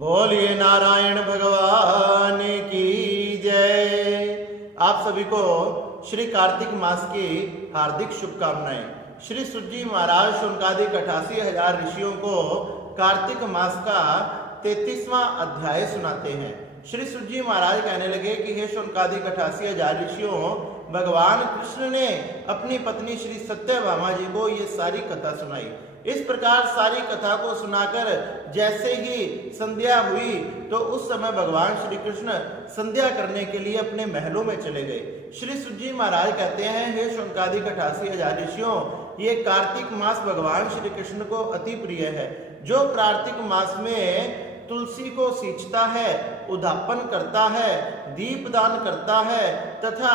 बोलिए नारायण भगवान की जय। आप सभी को श्री कार्तिक मास की हार्दिक शुभकामनाएं। श्री सुज्जी महाराज शौनकादिक 88,000 ऋषियों को कार्तिक मास का 33वां अध्याय सुनाते हैं। श्री सुज्जी महाराज कहने लगे कि हे शौनकादिक 88,000 ऋषियों, भगवान कृष्ण ने अपनी पत्नी श्री सत्यभामा जी को ये सारी कथा सुनाई। इस प्रकार सारी कथा को सुनाकर जैसे ही संध्या हुई तो उस समय भगवान श्री कृष्ण संध्या करने के लिए अपने महलों में चले गए। श्री सुज्जी महाराज कहते हैं, हे शौनकादिक 88,000 ऋषियों, ये कार्तिक मास भगवान श्री कृष्ण को अति प्रिय है। जो कार्तिक मास में तुलसी को सींचता है, उद्यापन करता है, दीपदान करता है तथा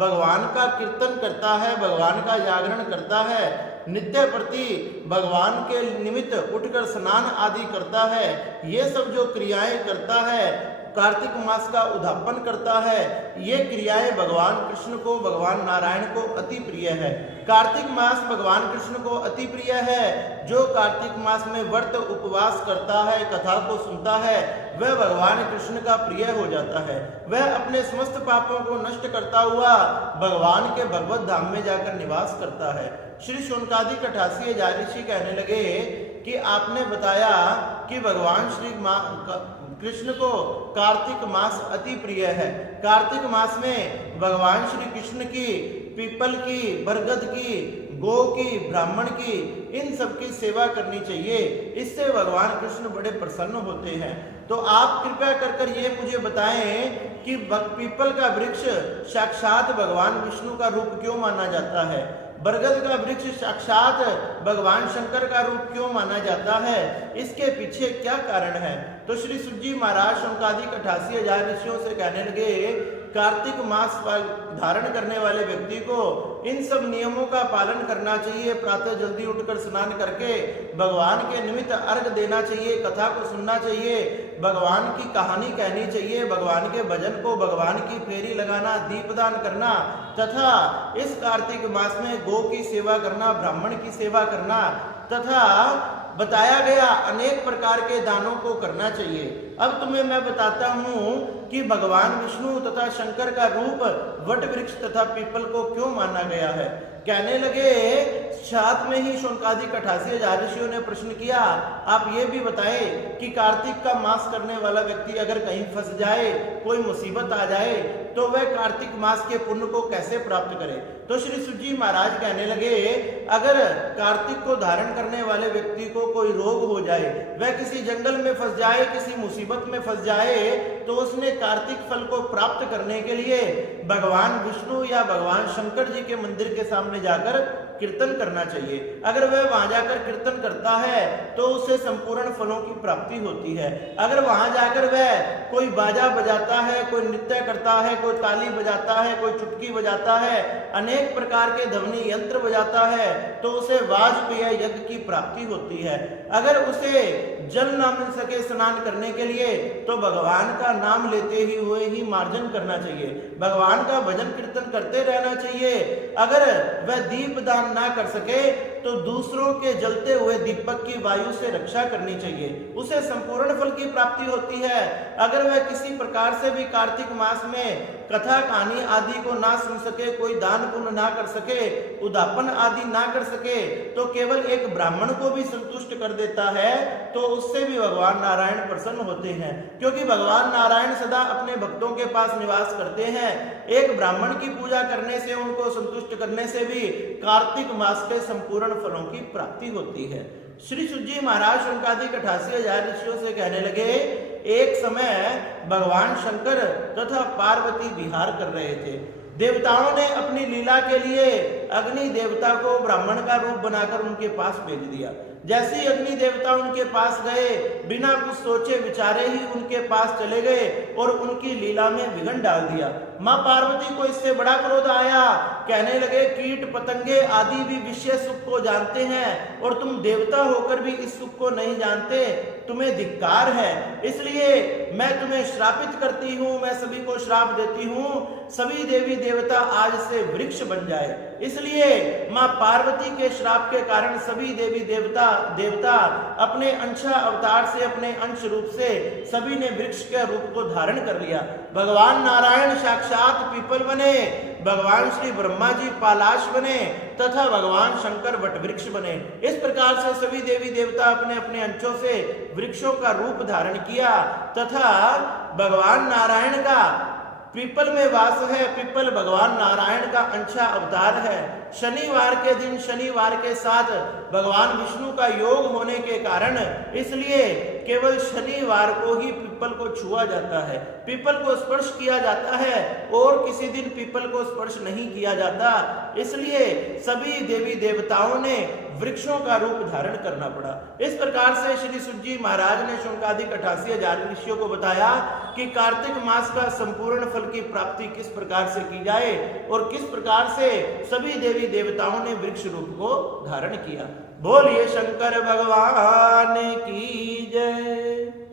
भगवान का कीर्तन करता है, भगवान का जागरण करता है, नित्य प्रति भगवान के निमित्त उठकर स्नान आदि करता है, ये सब जो क्रियाएं करता है, कार्तिक मास का उद्यापन करता है, ये क्रियाएं भगवान कृष्ण को, भगवान नारायण को अति प्रिय है। कार्तिक मास भगवान कृष्ण को अति प्रिय है। जो कार्तिक मास में व्रत उपवास करता है, कथा को सुनता है, वह भगवान कृष्ण का प्रिय हो जाता है। वह अपने समस्त पापों को नष्ट करता हुआ भगवान के भगवत धाम में जाकर निवास करता है। श्री शौनकादिक 88,000 ऋषि कहने लगे कि आपने बताया कि भगवान श्री कृष्ण को कार्तिक मास अति प्रिय है। कार्तिक मास में भगवान श्री कृष्ण की पीपल की, बरगद की, गौ की, ब्राह्मण की, इन सब की सेवा करनी चाहिए। इससे भगवान कृष्ण बड़े प्रसन्न होते हैं। तो आप कृपया कर ये मुझे बताएं कि पीपल का वृक्ष साक्षात भगवान विष्णु का रूप क्यों माना जाता है? बरगद का वृक्ष साक्षात भगवान शंकर का रूप क्यों माना जाता है? इसके पीछे क्या कारण है? तो श्री सुज्जी महाराज शौनकादिक 88,000 ऋषियों से कहने लगे, कार्तिक मास धारण करने वाले व्यक्ति को इन सब नियमों का पालन करना चाहिए। प्रातः जल्दी उठकर स्नान करके भगवान के निमित्त अर्घ देना चाहिए, कथा को सुनना चाहिए, भगवान की कहानी कहनी चाहिए, भगवान के भजन को, भगवान की फेरी लगाना, दीपदान करना तथा इस कार्तिक मास में गौ की सेवा करना, ब्राह्मण की सेवा करना तथा बताया गया अनेक प्रकार के दानों को करना चाहिए। अब तुम्हें मैं बताता हूं कि भगवान विष्णु तथा शंकर का रूप वट वृक्ष तथा पीपल को क्यों माना गया है। कहने लगे, साथ में ही शौनकादिक 88,000 ऋषियों ने प्रश्न किया, आप ये भी बताए कि कार्तिक का मास करने वाला व्यक्ति अगर कहीं फंस जाए, कोई मुसीबत आ जाए, तो वह कार्तिक मास के पुण्य को कैसे प्राप्त करे? तो श्री सुज्जी महाराज कहने लगे, अगर कार्तिक को धारण करने वाले व्यक्ति को कोई रोग हो जाए, वह किसी जंगल में फंस जाए, किसी मुसीबत में फंस जाए, तो उसने कार्तिक फल को प्राप्त करने के लिए भगवान विष्णु या भगवान शंकर जी के मंदिर के सामने जाकर कीर्तन करना चाहिए। अगर वह वहां जाकर कीर्तन करता है तो उसे संपूर्ण फलों की प्राप्ति होती है। अगर वहां जाकर वह कोई बाजा बजाता है, कोई नृत्य करता है, कोई ताली बजाता है, कोई चुटकी बजाता है, अनेक प्रकार के ध्वनि यंत्र बजाता है, तो उसे वाजपेय यज्ञ की प्राप्ति होती है। अगर उसे जल ना मिल सके स्नान करने के लिए, तो भगवान का नाम लेते ही हुए ही मार्जन करना चाहिए, भगवान का भजन कीर्तन करते रहना चाहिए। अगर वह दीपदान ना कर सके तो दूसरों के जलते हुए दीपक की वायु से रक्षा करनी चाहिए, उसे संपूर्ण फल की प्राप्ति होती है। अगर वह किसी प्रकार से भी कार्तिक मास में कथा कहानी आदि को ना सुन सके, कोई दान पुण्य ना कर सके, उद्यापन आदि ना कर सके, तो केवल एक ब्राह्मण को भी संतुष्ट कर देता है, तो उससे भी भगवान नारायण प्रसन्न होते हैं, क्योंकि भगवान नारायण सदा अपने भक्तों के पास निवास करते हैं। एक ब्राह्मण की पूजा करने से, उनको संतुष्ट करने से भी कार्तिक मास के संपूर्ण फलों की प्राप्ति होती है। श्री सुज्जी महाराज शौनकादिक 88,000 ऋषियों से कहने लगे, एक समय भगवान शंकर तथा पार्वती विहार कर रहे थे। देवताओं ने अपनी लीला के लिए अग्नि देवता को ब्राह्मण का रूप बनाकर उनके पास भेज दिया। जैसे ही अग्नि देवता उनके पास गए, बिना कुछ सोचे विचारे ही उनके पास चले गए और उनकी लीला में विघ्न डाल दिया। माँ पार्वती को इससे बड़ा क्रोध आया। कहने लगे कीट पतंगे आदि भी विषय सुख को जानते हैं और तुम देवता होकर भी इस सुख को नहीं जानते, तुम्हें धिक्कार है। इसलिए मैं तुम्हें श्रापित करती हूँ, मैं सभी को श्राप देती हूँ, सभी देवी देवता आज से वृक्ष बन जाए। इसलिए माँ पार्वती के श्राप के कारण सभी देवी देवता अपने अंशा अवतार से, अपने अंश रूप से सभी ने वृक्ष के रूप को धारण कर लिया। भगवान नारायण साक्षात पीपल बने, भगवान श्री ब्रह्मा जी पालाश बने तथा भगवान शंकर वट वृक्ष बने। इस प्रकार से सभी देवी देवता अपने अपने अंशों से वृक्षों का रूप धारण किया तथा भगवान नारायण का पीपल में वास है। पीपल भगवान नारायण का अंशा अवतार है। शनिवार के दिन शनिवार के साथ भगवान विष्णु का योग होने के कारण इसलिए केवल शनिवार को ही पीपल को छुआ जाता है, पीपल को स्पर्श किया जाता है और किसी दिन पीपल को स्पर्श नहीं किया जाता। इसलिए सभी देवी देवताओं ने वृक्षों का रूप धारण करना पड़ा। इस प्रकार से श्री सुत जी महाराज ने शौनकादिक 88,000 ऋषियों को बताया कि कार्तिक मास का संपूर्ण फल की प्राप्ति किस प्रकार से की जाए और किस प्रकार से सभी देवी देवताओं ने वृक्ष रूप को धारण किया। बोलिए शंकर भगवान की जय।